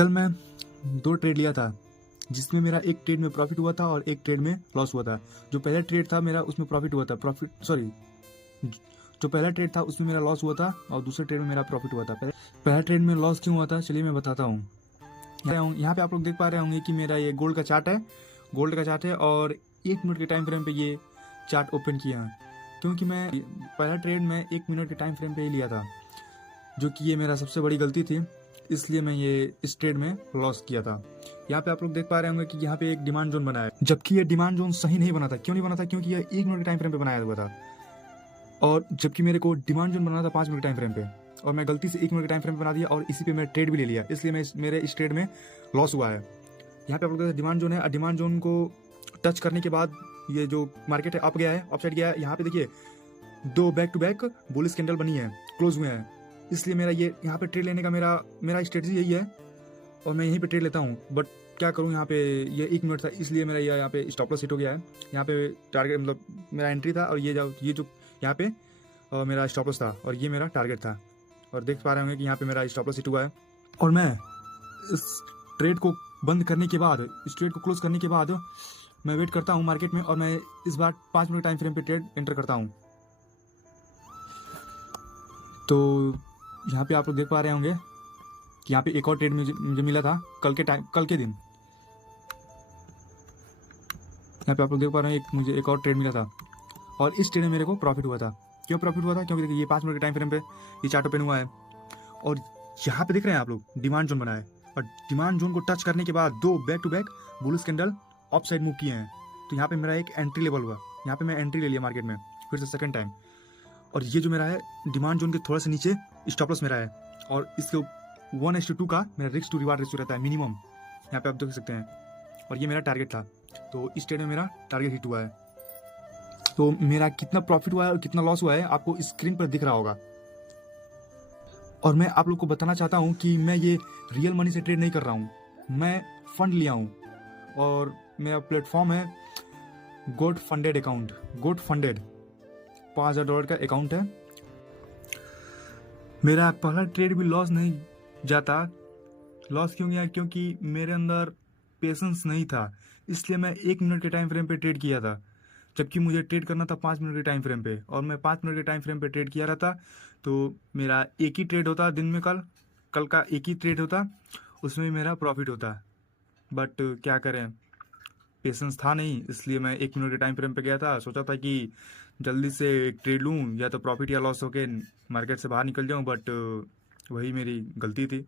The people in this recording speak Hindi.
कल मैं 2 ट्रेड लिया था, जिसमें मेरा एक ट्रेड में प्रॉफिट हुआ था और एक ट्रेड में लॉस हुआ था। जो पहला ट्रेड था मेरा उसमें प्रॉफिट हुआ था, जो पहला ट्रेड था उसमें मेरा लॉस हुआ था और दूसरे ट्रेड में मेरा प्रॉफिट हुआ था। पहला ट्रेड में लॉस क्यों हुआ था चलिए मैं बताता हूँ। यहाँ पे आप लोग देख पा रहे होंगे कि मेरा ये गोल्ड का चार्ट है और 1 मिनट के टाइम फ्रेम पे ये चार्ट ओपन किया है, क्योंकि मैं पहला ट्रेड में 1 मिनट के टाइम फ्रेम पे ही लिया था, जो कि ये मेरा सबसे बड़ी गलती थी, इसलिए मैं ये इस ट्रेड में लॉस किया था। यहाँ पे आप लोग देख पा रहे होंगे कि यहाँ पे एक डिमांड जोन बना है, जबकि ये डिमांड जोन सही नहीं बना था। क्यों नहीं बना था? क्योंकि ये 1 मिनट के टाइम फ्रेम पे बनाया हुआ था, और जबकि मेरे को डिमांड जोन बनाना था 5 मिनट के टाइम फ्रेम पे, और मैं गलती से 1 मिनट के टाइम फ्रेम पे बना दिया और इसी पे मैं ट्रेड भी ले लिया, इसलिए मेरे इस ट्रेड में लॉस हुआ है। यहाँ पे आप लोग डिमांड जोन है, डिमांड जोन को टच करने के बाद ये जो मार्केट है अप गया है, अपसाइड गया है। यहाँ पे देखिए 2 back to back bullish candle बनी है, क्लोज हुए हैं, इसलिए मेरा ये यहाँ पे ट्रेड लेने का मेरा स्ट्रेटजी यही है और मैं यहीं पे ट्रेड लेता हूँ। बट क्या करूँ, यहाँ पे ये 1 मिनट था, इसलिए मेरा यहाँ पे स्टॉप लॉस हिट हो गया है। यहाँ पे टारगेट मतलब मेरा एंट्री था और ये जो यहाँ पे मेरा स्टॉप लॉस था और ये मेरा टारगेट था, और देख पा रहे होंगे कि यहाँ पे मेरा स्टॉप लॉस हिट हुआ है। और मैं इस ट्रेड को बंद करने के बाद, इस ट्रेड को क्लोज करने के बाद मैं वेट करता हूँ मार्केट में, और मैं इस बार 5 मिनट टाइम फ्रेम पे ट्रेड एंटर करता हूँ। तो यहाँ पे आप लोग देख पा रहे होंगे कि यहाँ पे एक और ट्रेड मुझे मिला था कल के दिन। यहाँ पे आप लोग देख पा रहे हैं मुझे एक और ट्रेड मिला था, और इस ट्रेड में मेरे को प्रॉफिट हुआ था। क्यों प्रॉफिट हुआ था? क्योंकि देखिए ये 5 मिनट के टाइम फ्रेम पे ये चार्ट ओपन हुआ है, और यहाँ पे देख रहे हैं आप लोग डिमांड जोन बना है, और डिमांड जोन को टच करने के बाद 2 back to back bullish candle upside move किए हैं। तो यहाँ पे मेरा एक एंट्री लेवल हुआ, यहाँ पे मैं एंट्री ले लिया मार्केट में फिर से सेकंड टाइम, और ये जो मेरा है डिमांड जोन के थोड़ा सा नीचे स्टॉप लॉस मेरा है, और इसके 1:2 का मेरा रिस्क टू रिवार्ड रेशियो रहता है मिनिमम, यहाँ पे आप देख सकते हैं, और ये मेरा टारगेट था। तो इस ट्रेड में मेरा टारगेट हिट हुआ है। तो मेरा कितना प्रॉफिट हुआ है और कितना लॉस हुआ है आपको स्क्रीन पर दिख रहा होगा। और मैं आप लोग को बताना चाहता हूँ कि मैं ये रियल मनी से ट्रेड नहीं कर रहा हूँ, मैं फंड लिया हूँ, और मेरा प्लेटफॉर्म है गोट फंडेड अकाउंट। गोट फंडेड $5000 का अकाउंट है। मेरा पहला ट्रेड भी लॉस नहीं जाता। लॉस क्यों गया? क्योंकि मेरे अंदर पेशेंस नहीं था, इसलिए मैं 1 मिनट के टाइम फ्रेम पे ट्रेड किया था, जबकि मुझे ट्रेड करना था 5 मिनट के टाइम फ्रेम पे, और मैं 5 मिनट के टाइम फ्रेम पे ट्रेड किया रहता तो मेरा एक ही ट्रेड होता दिन में, कल का एक ही ट्रेड होता, उसमें भी मेरा प्रॉफिट होता। बट क्या करें, पेशेंस था नहीं, इसलिए मैं 1 मिनट के टाइम फ्रेम पे गया था। सोचा था कि जल्दी से एक ट्रेड लूँ, या तो प्रॉफिट या लॉस होके मार्केट से बाहर निकल जाऊँ, बट वही मेरी गलती थी।